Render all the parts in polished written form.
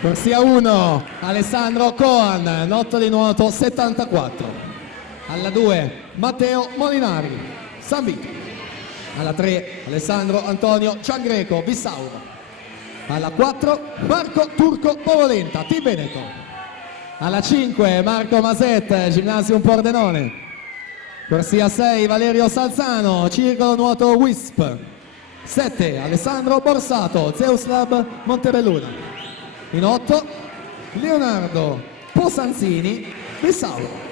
Corsia 1, Alessandro Coan, notto di nuoto 74. Alla 2, Matteo Molinari, Sambito. Alla 3, Alessandro Antonio Giangreco, Bissauro. Alla 4, Marco Turco Bovolenta, Team Veneto. Alla 5, Marco Maset, Gymnasium Pordenone. Corsia 6, Valerio Salzano, Circolo Nuoto Wisp. 7, Alessandro Borsato, Zeus Lab Montebelluna. In 8, Leonardo Posanzini, Bissauro.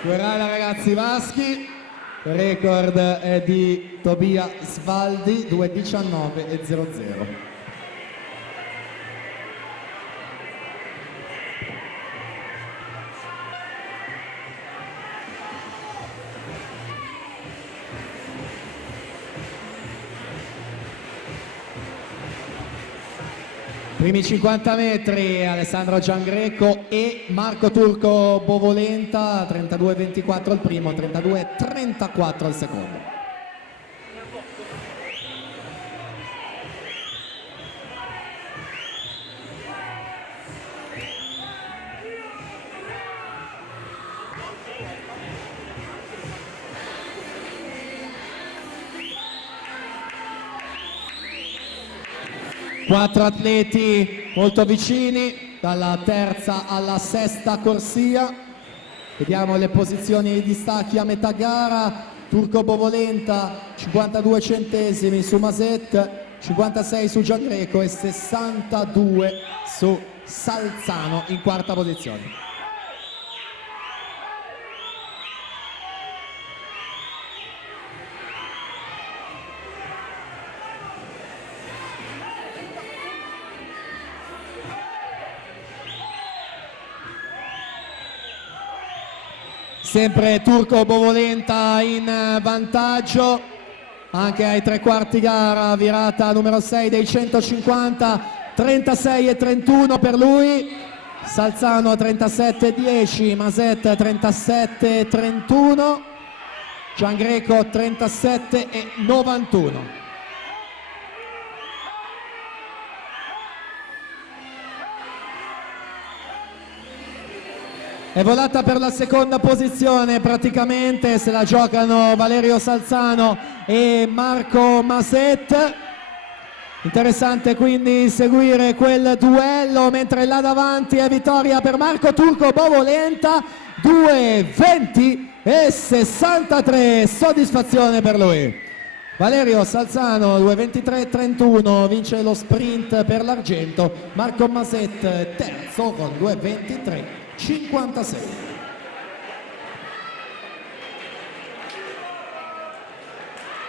Querela ragazzi maschi, il record è di Tobia Svaldi, 2:19:00. Primi 50 metri Alessandro Giangreco e Marco Turco Bovolenta, 32:24 al primo, 32:34 al secondo. Quattro atleti molto vicini, dalla terza alla sesta corsia. Vediamo le posizioni di distacchi a metà gara. Turco Bovolenta 52 centesimi su Maset, 56 su Giangreco e 62 su Salzano in quarta posizione. Sempre Turco Bovolenta in vantaggio, anche ai tre quarti gara, virata numero 6 dei 150, 36:31 per lui, Salzano 37:10, Maset 37:31, Giangreco 37:91. È volata per la seconda posizione, praticamente se la giocano Valerio Salzano e Marco Maset. Interessante quindi seguire quel duello, mentre là davanti è vittoria per Marco Turco Bovolenta, 2:20:63, soddisfazione per lui. Valerio Salzano 2:23:31 vince lo sprint per l'argento, Marco Maset terzo con 2:23:56.